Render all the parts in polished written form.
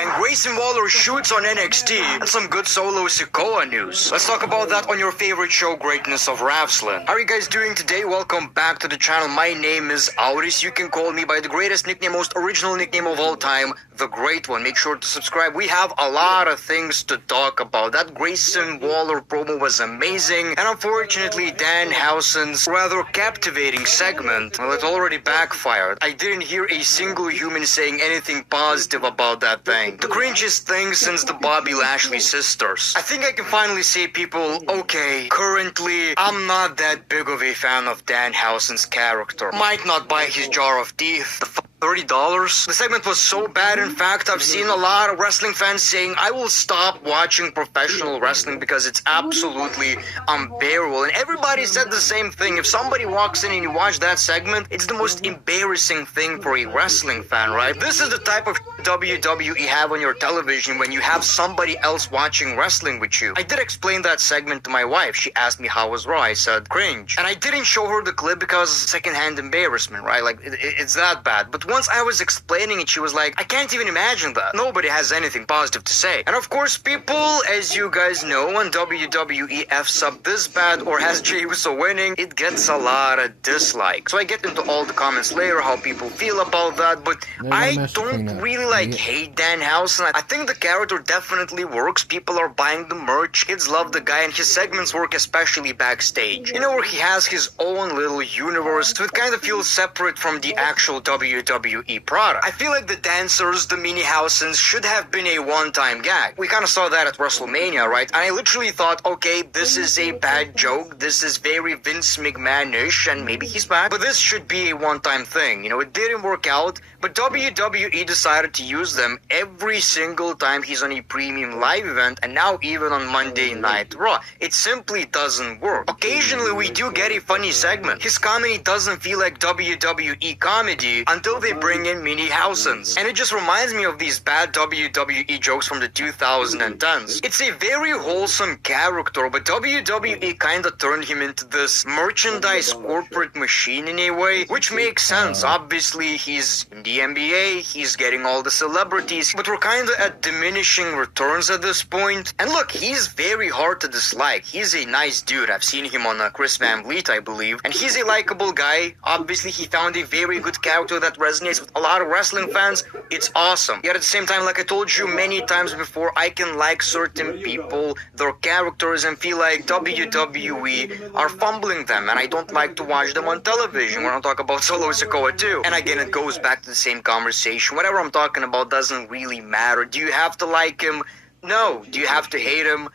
And Grayson shoots on NXT, and some good solo Sikoa news. Let's talk about that on your favorite show, Greatness of Wrestling. How are you guys doing today? Welcome back to the channel. My name is Auris. You can call me by the greatest nickname, most original nickname of all time, the Great One. Make sure to subscribe. We have a lot of things to talk about. That Grayson Waller promo was amazing, and unfortunately Danhausen's rather captivating segment, well, it already backfired. I didn't hear a single human saying anything positive about that thing. The cringiest thing since the Bobby Lashley sisters. I think I can finally say, people, okay, currently I'm not that big of a fan of Danhausen's character. Might not buy his jar of teeth. $30? The segment was so bad. In fact, I've seen a lot of wrestling fans saying I will stop watching professional wrestling because it's absolutely unbearable. And everybody said the same thing. If somebody walks in and you watch that segment, it's the most embarrassing thing for a wrestling fan, right? This is the type of WWE have on your television when you have somebody else watching wrestling with you. I did explain that segment to my wife. She asked me how was Raw. I said cringe. And I didn't show her the clip because secondhand embarrassment, right? Like it's that bad. But once I was explaining it, she was like, I can't even imagine that. Nobody has anything positive to say. And of course, people, as you guys know, when WWE F's up this bad or has Jey Uso winning, it gets a lot of dislikes. So I get into all the comments later, how people feel about that, but I don't really hate Danhausen. I think the character definitely works. People are buying the merch. Kids love the guy, and his segments work especially backstage. You know, where he has his own little universe, so it kind of feels separate from the actual WWE product. I feel like the dancers, the mini-Hausens, should have been a one-time gag. We kind of saw that at WrestleMania, right? And I literally thought, okay, this is a bad joke. This is very Vince McMahon-ish, and maybe he's back. But this should be a one-time thing. You know, it didn't work out, but WWE decided to use them every single time he's on a premium live event, and now even on Monday Night Raw. It simply doesn't work. Occasionally, we do get a funny segment. His comedy doesn't feel like WWE comedy until they bring in mini-Hausens. And it just reminds me of these bad WWE jokes from the 2010s. It's a very wholesome character, but WWE kinda turned him into this merchandise corporate machine in a way, which makes sense. Obviously, he's in the NBA, he's getting all the celebrities, but we're kinda at diminishing returns at this point. And look, he's very hard to dislike. He's a nice dude. I've seen him on Chris Van Vliet, I believe, and he's a likable guy. Obviously, he found a very good character that resonates with a lot of wrestling fans. It's awesome. Yet at the same time, like I told you many times before, I can like certain people, their characters, and feel like WWE are fumbling them, and I don't like to watch them on television. We're gonna talk about Solo Sikoa too. And again, it goes back to the same conversation. Whatever I'm talking about doesn't really matter. Do you have to like him? No. Do you have to hate him?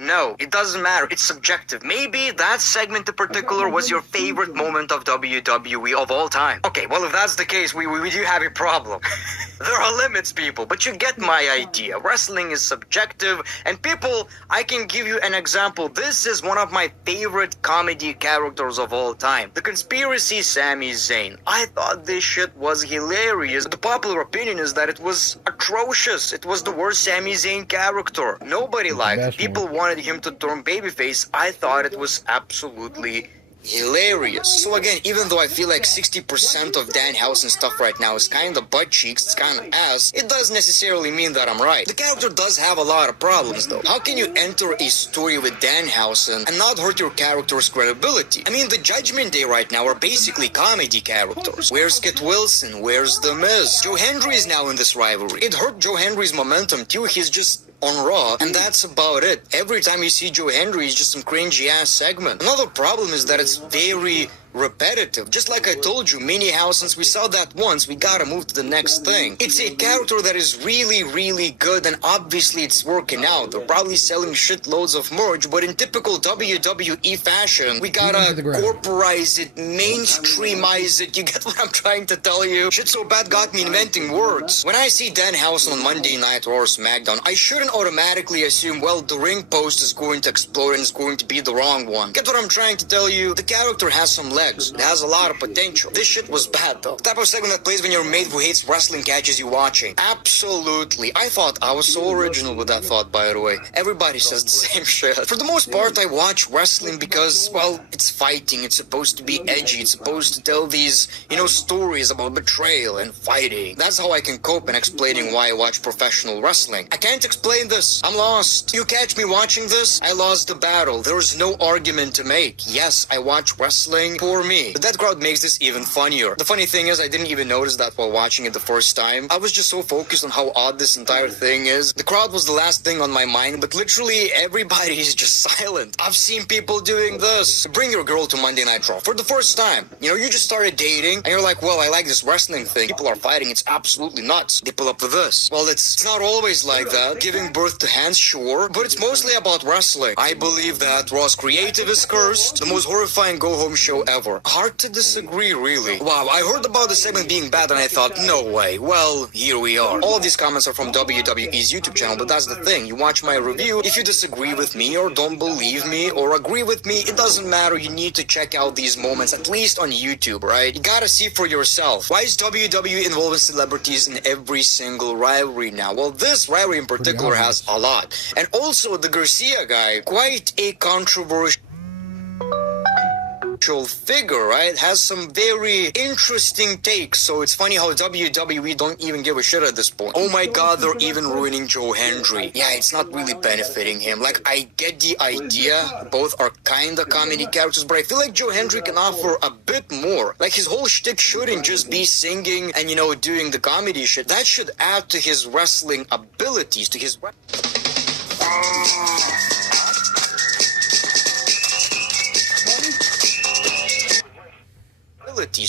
No, it doesn't matter. It's subjective. Maybe that segment in particular was your favorite moment of WWE of all time. Okay, well, if that's the case, we do have a problem. There are limits, people, but you get my idea. Wrestling is subjective, and people, I can give you an example. This is one of my favorite comedy characters of all time. The Conspiracy Sami Zayn. I thought this shit was hilarious. The popular opinion is that it was atrocious. It was the worst Sami Zayn character. Nobody liked it. People wanted him to turn babyface. I thought it was absolutely hilarious. So again, even though I feel like 60% of Danhausen stuff right now is kind of butt cheeks, it's kind of ass, it doesn't necessarily mean that I'm right. The character does have a lot of problems though. How can you enter a story with Danhausen and not hurt your character's credibility? I mean, the Judgment Day right now are basically comedy characters. Where's Kit Wilson? Where's The Miz? Joe Hendry is now in this rivalry. It hurt Joe Hendry's momentum too. He's just on Raw, and that's about it. Every time you see Joe Hendry, it's just some cringy ass segment. Another problem is that it's very repetitive. Just like I told you, mini-Hausens, we saw that once, we gotta move to the next thing. It's a character that is really, really good, and obviously it's working out. They're probably selling shitloads of merch, but in typical WWE fashion, we gotta corporize it, mainstreamize it. You get what I'm trying to tell you? Shit so bad got me inventing words. When I see Danhausen on Monday Night Raw or SmackDown, I shouldn't automatically assume, well, the ring post is going to explode and it's going to be the wrong one. Get what I'm trying to tell you? The character has some legs. legs. It has a lot of potential. This shit was bad though. The type of segment that plays when your mate who hates wrestling catches you watching. Absolutely. I thought I was so original with that thought, by the way. Everybody says the same shit. For the most part, I watch wrestling because, well, it's fighting. It's supposed to be edgy. It's supposed to tell these, stories about betrayal and fighting. That's how I can cope in explaining why I watch professional wrestling. I can't explain this. I'm lost. You catch me watching this? I lost the battle. There is no argument to make. Yes, I watch wrestling for me. But that crowd makes this even funnier. The funny thing is, I didn't even notice that while watching it the first time. I was just so focused on how odd this entire thing is. The crowd was the last thing on my mind, but literally everybody is just silent. I've seen people doing this. Bring your girl to Monday Night Raw for the first time. You just started dating and you're like, well, I like this wrestling thing. People are fighting. It's absolutely nuts. They pull up with this. Well, it's not always like that. Giving birth to hands, sure, but it's mostly about wrestling. I believe that Raw's creative is cursed. The most horrifying go-home show ever. Hard to disagree, really. Wow, I heard about the segment being bad and I thought, no way. Well, here we are. All of these comments are from WWE's YouTube channel, but that's the thing. You watch my review. If you disagree with me or don't believe me or agree with me, it doesn't matter. You need to check out these moments, at least on YouTube, right? You gotta see for yourself. Why is WWE involving celebrities in every single rivalry now? Well, this rivalry in particular has a lot. And also the Garcia guy, quite a controversial figure, right? Has some very interesting takes, so it's funny how WWE don't even give a shit at this point. Oh my god, they're even ruining Joe Hendry. Yeah, it's not really benefiting him. Like, I get the idea, both are kinda comedy characters, but I feel like Joe Hendry can offer a bit more. Like, his whole shtick shouldn't just be singing and, doing the comedy shit. That should add to his wrestling abilities, to his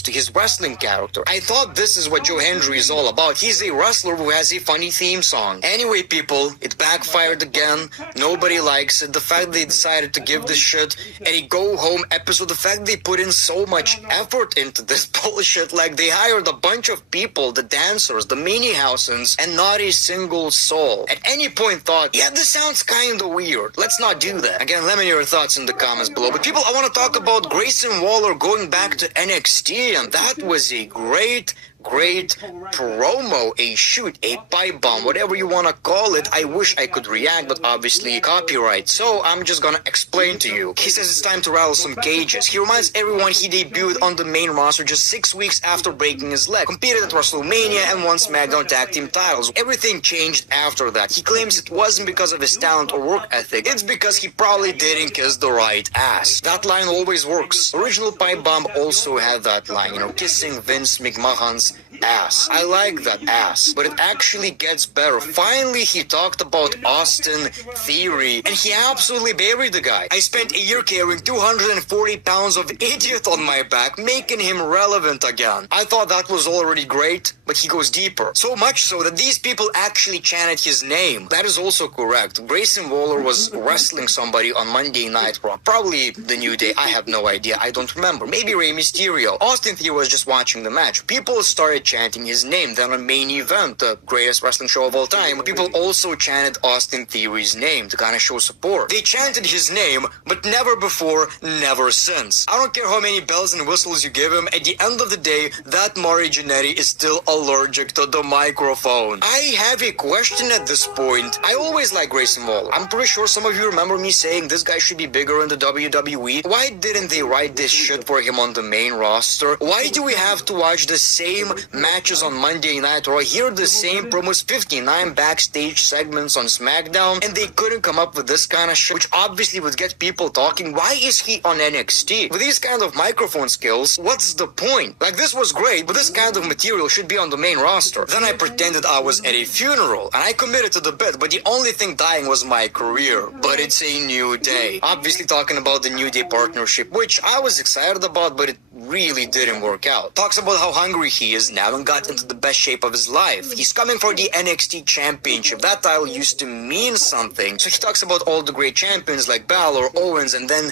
to his wrestling character. I thought this is what Joe Hendry is all about. He's a wrestler who has a funny theme song. Anyway, people, it backfired again. Nobody likes it. The fact they decided to give this shit a go-home episode, the fact they put in so much effort into this bullshit, like they hired a bunch of people, the dancers, the mini-housens, and not a single soul. At any point thought, yeah, this sounds kinda weird. Let's not do that. Again, let me know your thoughts in the comments below. But people, I want to talk about Grayson Waller going back to NXT. And that was a great promo, a shoot, a pipe bomb, whatever you want to call it. I wish I could react, but obviously copyright, so I'm just gonna explain to you. He says it's time to rattle some cages. He reminds everyone he debuted on the main roster just 6 weeks after breaking his leg, competed at WrestleMania and won SmackDown Tag Team titles. Everything changed after that. He claims it wasn't because of his talent or work ethic, it's because he probably didn't kiss the right ass. That line always works. Original pipe bomb also had that line, kissing Vince McMahon's ass. I like that ass, but it actually gets better. Finally, he talked about Austin Theory, and he absolutely buried the guy. I spent a year carrying 240 pounds of idiot on my back, making him relevant again. I thought that was already great, but he goes deeper. So much so that these people actually chanted his name. That is also correct. Grayson Waller was wrestling somebody on Monday Night Raw. Probably the New Day. I have no idea. I don't remember. Maybe Rey Mysterio. Austin Theory was just watching the match. People started chanting his name. Then on Main Event, the greatest wrestling show of all time, people also chanted Austin Theory's name to kind of show support. They chanted his name, but never before, never since. I don't care how many bells and whistles you give him, at the end of the day, that Mari Jannetty is still allergic to the microphone. I have a question at this point. I always like Grayson Waller. I'm pretty sure some of you remember me saying this guy should be bigger in the WWE. Why didn't they write this shit for him on the main roster? Why do we have to watch the same matches on Monday Night Raw, hear the same promos, 59 backstage segments on SmackDown, and they couldn't come up with this kind of shit, which obviously would get people talking? Why is he on NXT? With these kind of microphone skills, what's the point? Like, this was great, but this kind of material should be on the main roster. Then I pretended I was at a funeral, and I committed to the bit, but the only thing dying was my career. But it's a new day. Obviously talking about the New Day partnership, which I was excited about, but it really didn't work out. Talks about how hungry he is now and got into the best shape of his life. He's coming for the NXT Championship. That title used to mean something. So he talks about all the great champions like Balor, Owens, and then,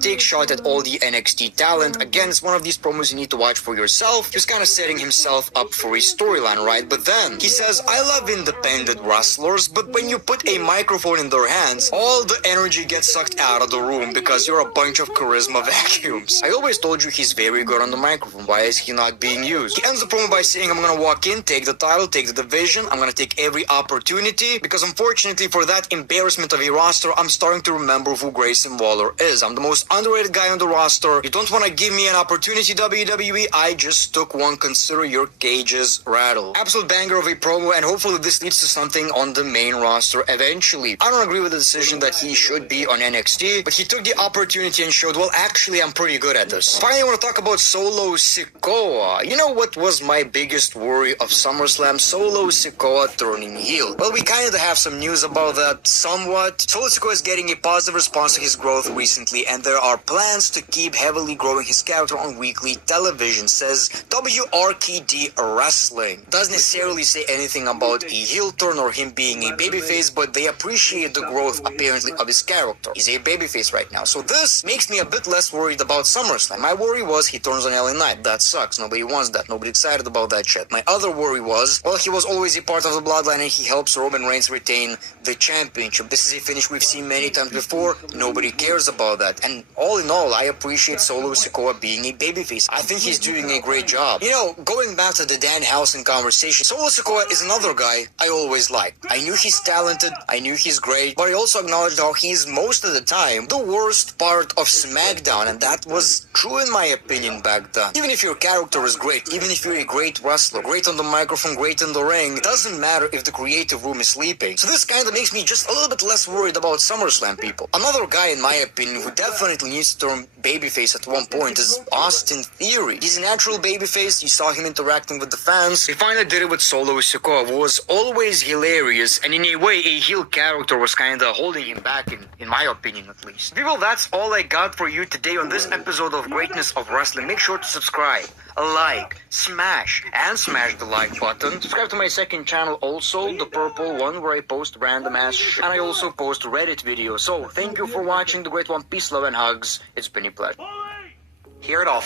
takes shot at all the NXT talent. Again, it's one of these promos you need to watch for yourself. He was kind of setting himself up for a storyline, right? But then he says, I love independent wrestlers, but when you put a microphone in their hands, all the energy gets sucked out of the room because you're a bunch of charisma vacuums. I always told you he's very good on the microphone. Why is he not being used? He ends the promo by saying, I'm gonna walk in, take the title, take the division, I'm gonna take every opportunity, because unfortunately for that embarrassment of a roster, I'm starting to remember who Grayson Waller is. I'm the most underrated guy on the roster. You don't want to give me an opportunity, WWE? I just took one. Consider your cages rattled. Absolute banger of a promo, and hopefully this leads to something on the main roster eventually. I don't agree with the decision that he should be on NXT, but he took the opportunity and showed, well, actually, I'm pretty good at this. Finally, I want to talk about Solo Sikoa. You know what was my biggest worry of SummerSlam? Solo Sikoa turning heel. Well, we kind of have some news about that somewhat. Solo Sikoa is getting a positive response to his growth recently, and there are plans to keep heavily growing his character on weekly television, says WRKD Wrestling. Doesn't necessarily say anything about a heel turn or him being a babyface, but they appreciate the growth apparently of his character. He's a babyface right now, so this makes me a bit less worried about SummerSlam. My worry was he turns on LA Knight. That sucks. Nobody wants that. Nobody excited about that shit. My other worry was, well, he was always a part of the bloodline and he helps Roman Reigns retain the championship. This is a finish we've seen many times before. Nobody cares about that. And all in all, I appreciate Solo Sikoa being a babyface. I think he's doing a great job. Going back to the Danhausen conversation, Solo Sikoa is another guy I always liked. I knew he's talented, I knew he's great, but I also acknowledged how he's most of the time the worst part of SmackDown, and that was true in my opinion back then. Even if your character is great, even if you're a great wrestler, great on the microphone, great in the ring, it doesn't matter if the creative room is sleeping. So this kind of makes me just a little bit less worried about SummerSlam people. Another guy, in my opinion, who definitely needs to turn babyface at one point is Austin Theory. He's a natural babyface. You saw him interacting with the fans. He finally did it with Solo Sikoa, who was always hilarious, and in a way, a heel character was kind of holding him back, in my opinion at least. People, that's all I got for you today on this episode of Greatness of Wrestling. Make sure to subscribe, like, smash the like button. Subscribe to my second channel also, the purple one, where I post random ass shit, and I also post Reddit videos. So, thank you for watching The Great One. Peace, love, and hugs. It's been a pleasure. Hear it off.